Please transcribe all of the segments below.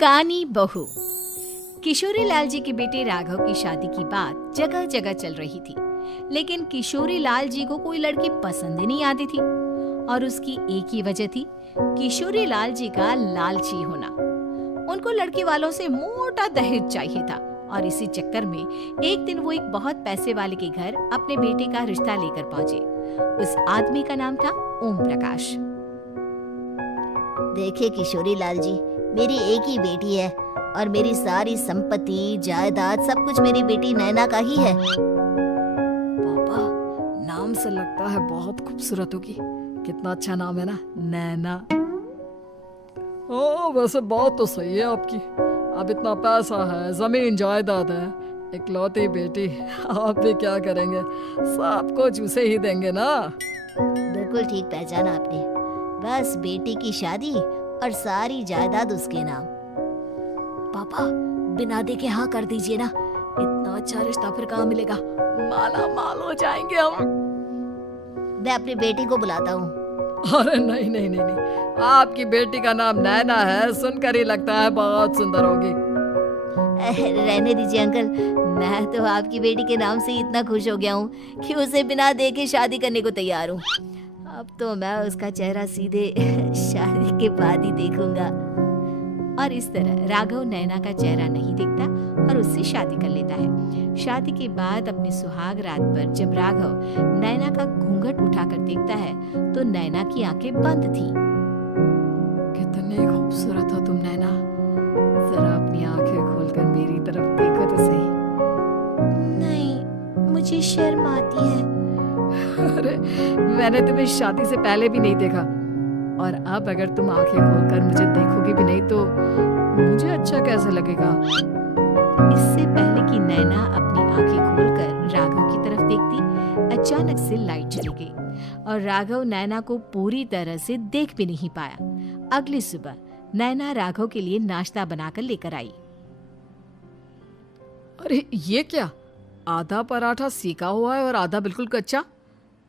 कानी बहू। किशोरी लाल जी के बेटे राघव की शादी की बात जगह जगह चल रही थी, लेकिन किशोरी लाल जी को कोई लड़की पसंद ही नहीं आती थी। और उसकी एक ही वजह थी, किशोरी लाल जी का लालची होना। उनको लड़की वालों से मोटा दहेज चाहिए था और इसी चक्कर में एक दिन वो एक बहुत पैसे वाले के घर अपने बेटे का रिश्ता लेकर पहुंचे। उस आदमी का नाम था ओम प्रकाश। देखिए किशोरी लाल जी, मेरी एक ही बेटी है और मेरी सारी संपत्ति जायदाद सब कुछ मेरी बेटी नैना का ही है। पापा, नाम से लगता है बहुत खूबसूरत होगी। कितना अच्छा नाम है ना, नैना। ओ, वैसे बात तो सही है आपकी। अब इतना पैसा है, जमीन जायदाद है, इकलौती बेटी, आप भी क्या करेंगे? सब कुछ उसे ही देंगे ना। बिल्कुल ठीक पहचाना आपने। बस बेटी की शादी और सारी जायदाद उसके नाम। पापा, बिना देखे हाँ कर दीजिए ना। इतना अच्छा रिश्ता फिर कहाँ मिलेगा? माला माल हो जाएंगे हम। मैं अपनी बेटी को बुलाता हूँ। अरे नहीं नहीं नहीं नहीं, आपकी बेटी का नाम नैना है, सुनकर ही लगता है बहुत सुंदर होगी। रहने दीजिए अंकल, मैं तो आपकी बेटी के नाम से इतना खुश हो गया हूँ कि उसे बिना देखे शादी करने को तैयार हूँ। अब तो मैं उसका चेहरा सीधे शादी के बाद ही देखूंगा। और इस तरह राघव नैना का चेहरा नहीं देखता और उससे शादी कर लेता है। शादी के बाद अपनी सुहाग रात पर जब राघव नैना का घूंघट उठाकर देखता है तो नैना की आंखें बंद थी। कितनी खूबसूरत हो तुम नैना, जरा अपनी आंखें खोलकर मेरी तरफ देखो तो सही। नहीं, मुझे शर्म आती है। अरे, मैंने तुम्हें शादी से पहले भी नहीं देखा और अब अगर तुम आंखें खोलकर मुझे देखोगी भी नहीं तो मुझे अच्छा कैसे लगेगा? इससे पहले कि नैना अपनी आंखें खोलकर राघव की तरफ देखती, अचानक से लाइट चली गई और राघव नैना को पूरी तरह से देख भी नहीं पाया। अगली सुबह नैना राघव के लिए नाश्ता बनाकर लेकर आई। अरे ये क्या, आधा पराठा सेका हुआ है और आधा बिल्कुल कच्चा।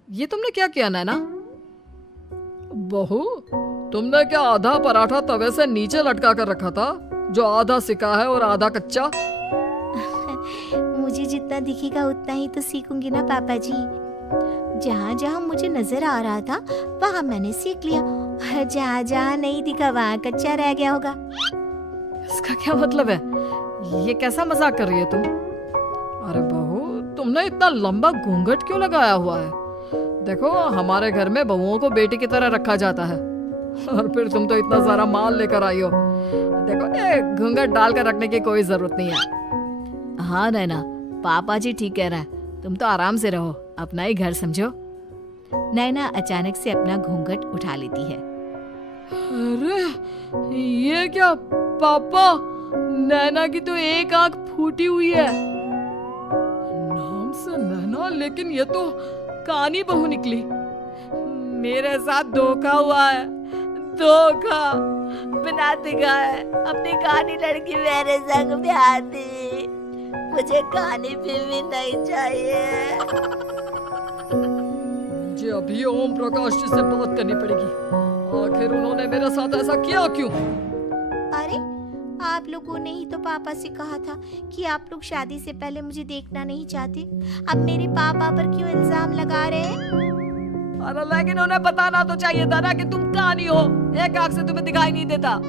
ये तुमने क्या किया नैना? बहू, तुमने क्या आधा पराठा तवे से नीचे लटका कर रखा था जो आधा सिका है और आधा कच्चा? मुझे जितना दिखेगा उतना ही तो सीखूंगी ना पापा जी। जहाँ जहाँ मुझे नजर आ रहा था वहाँ मैंने सीख लिया, जहाँ जहाँ नहीं दिखा वहाँ कच्चा रह गया होगा। इसका क्या मतलब है? ये कैसा मजाक कर रही है तुम? अरे बहू, तुमने इतना लंबा घूंघट क्यों लगाया हुआ है? देखो, हमारे घर में बहुओं को बेटी की तरह रखा जाता है और फिर तुम तो इतना सारा माल लेकर आई हो। देखो, घूंघट डालकर रखने की कोई जरूरत नहीं है। हाँ नैना, पापा जी ठीक कह रहे हैं, तुम तो आराम से रहो, अपना ही घर समझो। नैना अचानक से अपना घूंघट उठा लेती है। अरे ये क्या पापा, नैना की तो एक आंख फूटी हुई है। नाम से नैना, लेकिन ये तो कानी बहू निकली। मेरे साथ धोखा हुआ है, धोखा। बिना दिखाए अपनी कानी लड़की मेरे संग ब्याह दी। मुझे कानी भी नहीं चाहिए। मुझे अभी ओम प्रकाश जी से बात करनी पड़ेगी। आखिर उन्होंने मेरे साथ ऐसा किया क्यों? अरे, आप लोगों ने ही तो पापा से कहा था कि आप लोग शादी से पहले मुझे देखना नहीं चाहते। अब मेरे पापा पर क्यों इल्जाम लगा रहे हैं? अरे लेकिन उन्हें बताना तो चाहिए था ना कि तुम कानी हो, एक आंख से तुम्हें दिखाई नहीं देता।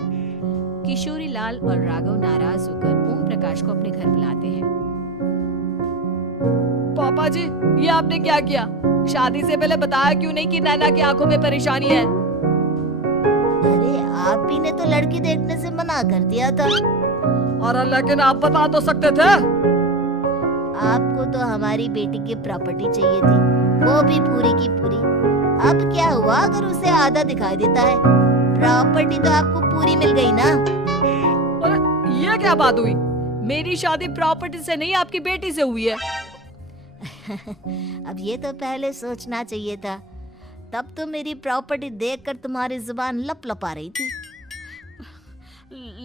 किशोरी लाल और राघव नाराज होकर ओम प्रकाश को अपने घर बुलाते हैं। पापा जी, ये आपने क्या किया? शादी से पहले बताया क्यों नहीं कि नैना की आंखों में परेशानी है? अरे, आप ही ने तो लड़की देखने से मना कर दिया था। अरे लेकिन आप बता तो सकते थे। आपको तो हमारी बेटी की प्रॉपर्टी चाहिए थी, वो भी पूरी की पूरी। अब क्या हुआ अगर उसे आधा दिखाई देता है? प्रॉपर्टी तो आपको पूरी मिल गई ना। अरे ये क्या बात हुई? मेरी शादी प्रॉपर्टी से नहीं, आपकी बेटी से हुई है। अब ये तो पहले सोचना चाहिए था। तब तो मेरी प्रॉपर्टी देखकर तुम्हारी जुबान लप लपा रही थी।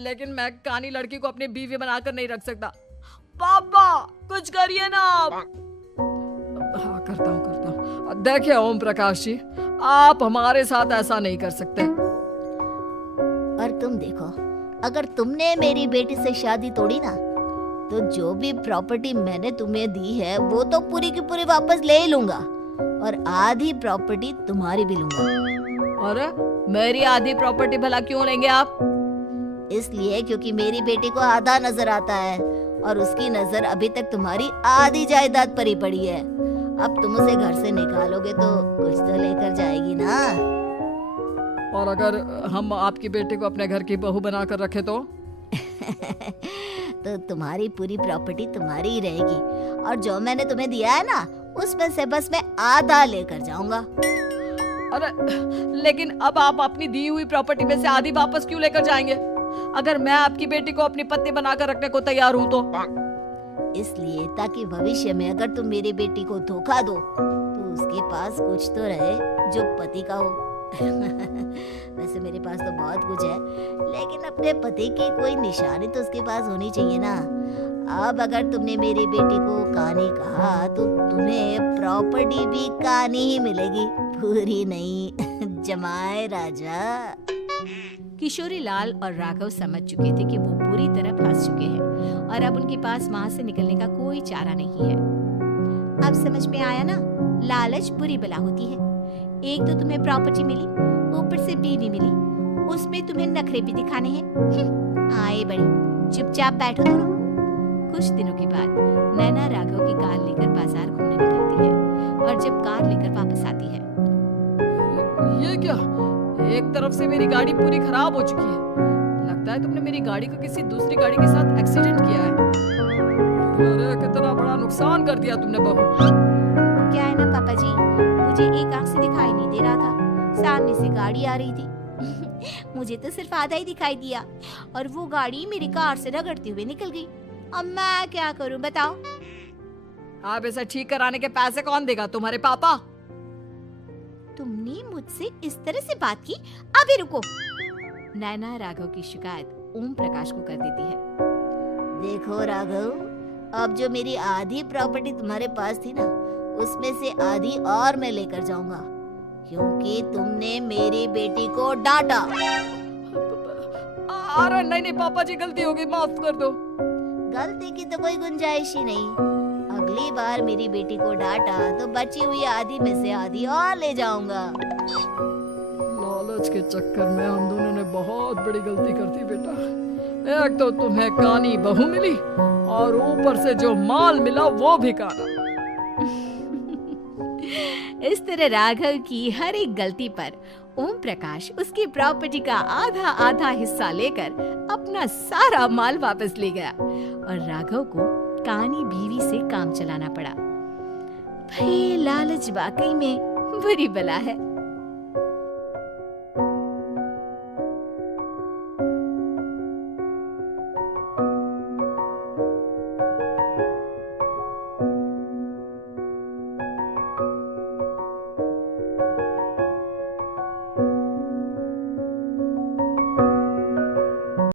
लेकिन मैं कानी लड़की को अपनी बीवी बनाकर नहीं रख सकता। पापा, कुछ करिए ना आप। हाँ, करता हूँ। देखिए ओम प्रकाश जी, आप हमारे साथ ऐसा नहीं कर सकते। और तुम देखो, अगर तुमने मेरी बेटी से शादी तोड़ी ना, तो जो भी प्रॉपर्टी मैंने तुम्हें दी है वो तो पूरी की पूरी वापस ले ही लूंगा, और आधी प्रॉपर्टी तुम्हारी भी लूंगा। अरे मेरी आधी प्रॉपर्टी भला क्यों लेंगे आप? इसलिए क्योंकि मेरी बेटी को आधा नजर आता है और उसकी नजर अभी तक तुम्हारी आधी जायदाद पर ही पड़ी है। अब तुम उसे घर से निकालोगे तो कुछ तो लेकर जाएगी ना। और अगर हम आपकी बेटी को अपने घर की बहू बनाकर रखे तो? तो तुम्हारी पूरी प्रॉपर्टी तुम्हारी ही रहेगी, और जो मैंने तुम्हें दिया है ना, उसमें से बस मैं आधा लेकर जाऊंगा। अरे लेकिन अब आप अपनी दी हुई प्रॉपर्टी में से आधी वापस क्यों लेकर जाएंगे? अगर मैं आपकी बेटी को अपनी पत्नी बनाकर रखने को तैयार हूँ तो? इसलिए ताकि भविष्य में अगर तुम मेरी बेटी को धोखा दो तो उसके पास कुछ तो रहे जो पति का हो। वैसे मेरे पास तो बहुत कुछ है, लेकिन अपने पति की कोई निशानी तो उसके पास होनी चाहिए ना। अब अगर तुमने मेरी बेटी को कहानी कहा तो तुम्हें प्रॉपर्टी भी कहानी ही मिलेगी, पूरी नहीं। जमाए राजा। किशोरी लाल और राघव समझ चुके थे कि वो बुरी तरह फंस चुके हैं और अब उनके पास वहां से निकलने का कोई चारा नहीं है। अब समझ में आया ना, लालच बुरी बला होती है। एक तो तुम्हें प्रॉपर्टी मिली, ऊपर से बीवी मिली, उसमें तुम्हें नखरे भी दिखाने हैं। आए बड़ी, चुपचाप बैठो दोनों। कुछ दिनों के बाद नैना राघव की कार लेकर बाजार घूमने निकलती है और जब कार लेकर वापस आती है, ये क्या? एक तरफ से मेरी गाड़ी पूरी खराब हो चुकी है। लगता है तुमने मेरी गाड़ी को किसी दूसरी गाड़ी के साथ एक्सीडेंट किया है। अरे कितना बड़ा नुकसान कर दिया तुमने बहू। क्या है ना पापा जी, मुझे एक आंख से दिखाई नहीं दे रहा था, सामने से गाड़ी आ रही थी। मुझे तो सिर्फ आधा ही दिखाई दिया और वो गाड़ी मेरी कार से रगड़ते हुए निकल गई। अब मैं क्या करूं बताओ? आप इसे ठीक कराने के पैसे कौन देगा? तुम्हारे पापा। तुमने मुझसे इस तरह से बात की? अभी रुको। नैना राघव की शिकायत ओम प्रकाश को कर देती है। देखो राघव, अब जो मेरी आधी प्रॉपर्टी तुम्हारे पास थी ना, उसमें से आधी और मैं लेकर जाऊंगा, क्योंकि तुमने मेरी बेटी को डांटा। अरे नहीं पापा जी, गलती हो गई, माफ कर दो। गलती की तो कोई गुंजाइश ही नहीं। अगली बार मेरी बेटी को डांटा तो बची हुई आधी में से आधी और ले जाऊंगा। लालच के चक्कर में हम दोनों ने बहुत बड़ी गलती कर दी बेटा। एक तो तुम्हें कानी बहू मिली और ऊपर से जो माल मिला वो भी काना। इस तरह राघव की हर एक गलती पर ओम प्रकाश उसकी प्रॉपर्टी का आधा आधा हिस्सा लेकर अपना सारा माल वापस ले गया और राघव को कानी बीवी से काम चलाना पड़ा। भाई लालच वाकई में बुरी बला है।